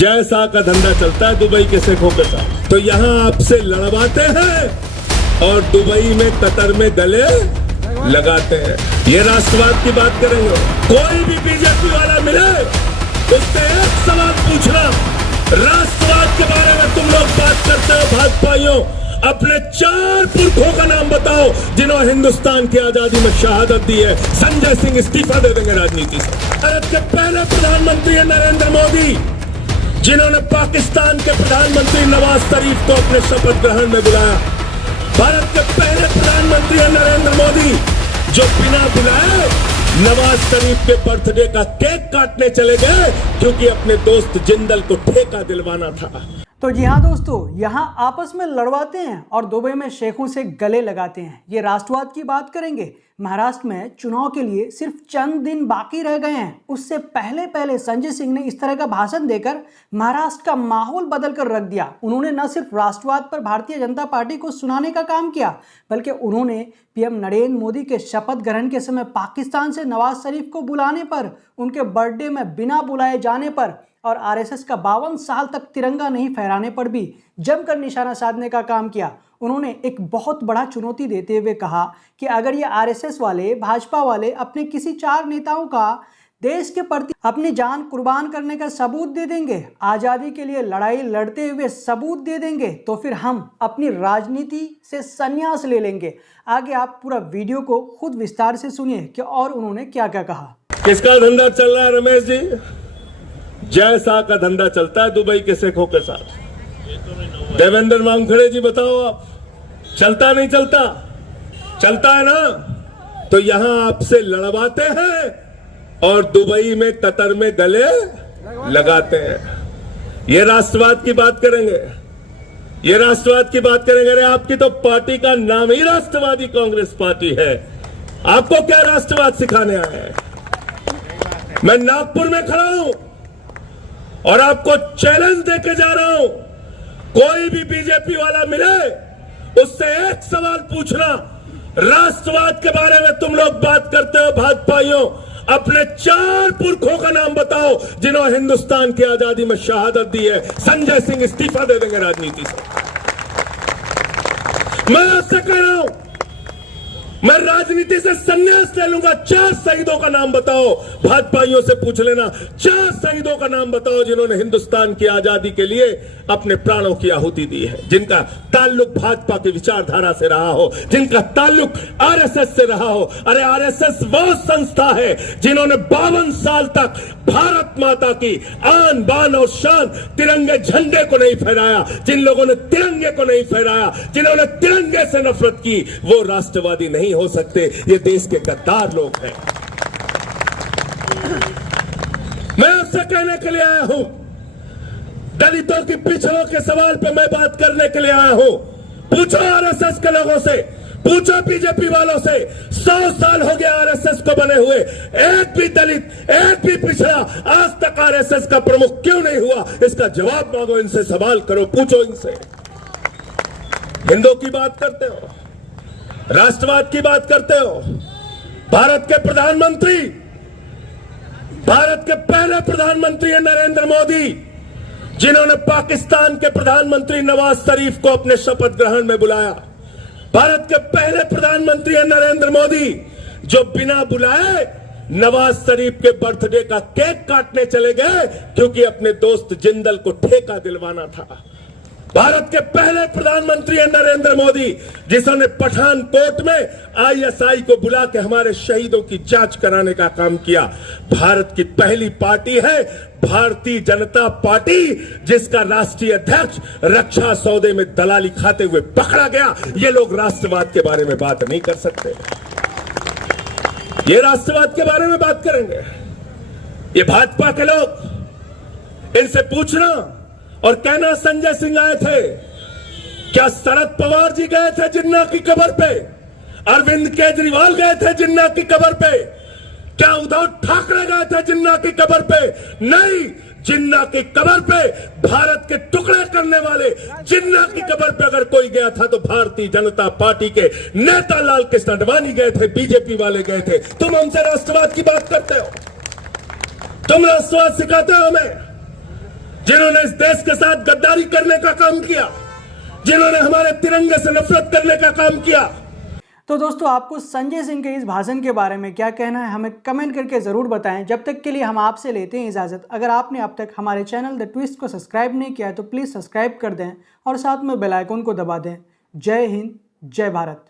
जैसा का धंधा चलता है दुबई के शेखों के साथ, तो यहाँ आपसे लड़वाते हैं और दुबई में कतर में गले लगाते हैं। ये राष्ट्रवाद की बात करेंगे। कोई भी बीजेपी वाला मिले उससे एक सवाल पूछना, राष्ट्रवाद के बारे में तुम लोग बात करते हो भाजपाइयों, अपने 4 पुरखों का नाम बताओ जिन्होंने हिंदुस्तान की आजादी में शहादत दी है। संजय सिंह इस्तीफा दे देंगे राजनीति से। भारत के पहले प्रधानमंत्री है नरेंद्र मोदी, जिन्होंने पाकिस्तान के प्रधानमंत्री नवाज शरीफ को अपने शपथ ग्रहण में बुलाया। भारत के पहले प्रधानमंत्री है नरेंद्र मोदी, जो बिना बुलाए नवाज शरीफ के बर्थडे का केक काटने चले गए क्योंकि अपने दोस्त जिंदल को ठेका दिलवाना था। तो जी हाँ दोस्तों, यहाँ आपस में लड़वाते हैं और दुबई में शेखों से गले लगाते हैं। ये राष्ट्रवाद की बात करेंगे। महाराष्ट्र में चुनाव के लिए सिर्फ चंद दिन बाकी रह गए हैं। उससे पहले संजय सिंह ने इस तरह का भाषण देकर महाराष्ट्र का माहौल बदल कर रख दिया। उन्होंने न सिर्फ राष्ट्रवाद पर भारतीय जनता पार्टी को सुनाने का काम किया, बल्कि उन्होंने पीएम नरेंद्र मोदी के शपथ ग्रहण के समय पाकिस्तान से नवाज शरीफ को बुलाने पर, उनके बर्थडे में बिना बुलाए जाने पर और आरएसएस का 52 साल तक तिरंगा नहीं फहराने पर भी जमकर निशाना साधने का काम किया। उन्होंने एक बहुत बड़ा चुनौती देते हुए कहा कि अगर ये आरएसएस वाले, भाजपा वाले अपने किसी 4 नेताओं का देश के प्रति अपनी जान कुर्बान करने का सबूत दे देंगे, आज़ादी के लिए लड़ाई लड़ते हुए सबूत दे देंगे, तो फिर हम अपनी राजनीति से संन्यास ले लेंगे। आगे आप पूरा वीडियो को खुद विस्तार से सुनिए कि और उन्होंने क्या क्या कहा। किसका धंधा चल रहा है रमेश जी? जैसा का धंधा चलता है दुबई के शेखों के साथ। देवेंद्र वानखेड़े जी बताओ आप, चलता नहीं चलता? चलता है ना? तो यहां आपसे लड़वाते हैं और दुबई में कतर में गले लगाते हैं। ये राष्ट्रवाद की बात करेंगे। ये राष्ट्रवाद की बात करेंगे। अरे आपकी तो पार्टी का नाम ही राष्ट्रवादी कांग्रेस पार्टी है। आपको क्या राष्ट्रवाद सिखाने आए हैं? मैं नागपुर में खड़ा हूं और आपको चैलेंज देके जा रहा हूं, कोई भी बीजेपी वाला मिले उससे एक सवाल पूछना, राष्ट्रवाद के बारे में तुम लोग बात करते हो भाजपाइयों, अपने 4 पुरखों का नाम बताओ जिन्होंने हिंदुस्तान की आजादी में शहादत दी है। संजय सिंह इस्तीफा दे देंगे राजनीति से। मैं आपसे कह रहा हूं, मैं राजनीति से संन्यास ले लूंगा। 4 शहीदों का नाम बताओ, भाजपाइयों से पूछ लेना, 4 शहीदों का नाम बताओ जिन्होंने हिंदुस्तान की आजादी के लिए अपने प्राणों की आहुति दी है, जिनका ताल्लुक भाजपा की विचारधारा से रहा हो, जिनका ताल्लुक आरएसएस से रहा हो। अरे आरएसएस वो संस्था है जिन्होंने 52 साल तक भारत माता की आन बान और शान तिरंगे झंडे को नहीं फहराया, जिन लोगों ने तिरंगे को नहीं फहराया, जिन्होंने तिरंगे से नफरत की, वो राष्ट्रवादी नहीं हो सकते। ये देश के गद्दार लोग हैं। मैं आपसे कहने के लिए आया हूं, दलितों की पिछड़ों के सवाल पे मैं बात करने के लिए आया हूं। पूछो आरएसएस के लोगों से, पूछो बीजेपी वालों से, 100 साल हो गया आरएसएस को बने हुए, एक भी दलित, एक भी पिछड़ा आज तक आरएसएस का प्रमुख क्यों नहीं हुआ? इसका जवाब मांगो, इनसे सवाल करो, पूछो इनसे। हिंदू की बात करते हो, राष्ट्रवाद की बात करते हो। भारत के प्रधानमंत्री, भारत के पहले प्रधानमंत्री है नरेंद्र मोदी, जिन्होंने पाकिस्तान के प्रधानमंत्री नवाज शरीफ को अपने शपथ ग्रहण में बुलाया। भारत के पहले प्रधानमंत्री है नरेंद्र मोदी, जो बिना बुलाए नवाज शरीफ के बर्थडे का केक काटने चले गए क्योंकि अपने दोस्त जिंदल को ठेका दिलवाना था। भारत के पहले प्रधानमंत्री है नरेंद्र मोदी, जिन्होंने पठानकोट में आईएसआई को बुला के हमारे शहीदों की जांच कराने का काम किया। भारत की पहली पार्टी है भारतीय जनता पार्टी, जिसका राष्ट्रीय अध्यक्ष रक्षा सौदे में दलाली खाते हुए पकड़ा गया। ये लोग राष्ट्रवाद के बारे में बात नहीं कर सकते। ये राष्ट्रवाद के बारे में बात करेंगे ये भाजपा के लोग। इनसे पूछना और कहना संजय सिंह आए थे, क्या शरद पवार जी गए थे जिन्ना की कब्र पे? अरविंद केजरीवाल गए थे जिन्ना की कब्र पे? क्या उद्धव ठाकरे गए थे जिन्ना की कब्र पे? नहीं, जिन्ना की कब्र पे भारत के टुकड़े करने वाले जिन्ना की कब्र पे अगर कोई गया था तो भारतीय जनता पार्टी के नेता लाल कृष्ण आडवाणी गए थे, बीजेपी वाले गए थे। तुम हमसे राष्ट्रवाद की बात करते हो, तुम राष्ट्रवाद सिखाते हो हमें, जिन्होंने जिन्होंने इस देश के साथ गद्दारी करने का काम किया, जिन्होंने हमारे तिरंगे से नफरत करने का काम किया। तो दोस्तों, आपको संजय सिंह के इस भाषण के बारे में क्या कहना है, हमें कमेंट करके ज़रूर बताएं। जब तक के लिए हम आपसे लेते हैं इजाज़त। अगर आपने अब तक हमारे चैनल द ट्विस्ट को सब्सक्राइब नहीं किया है तो प्लीज़ सब्सक्राइब कर दें और साथ में बेल आइकन को दबा दें। जय हिंद, जय भारत।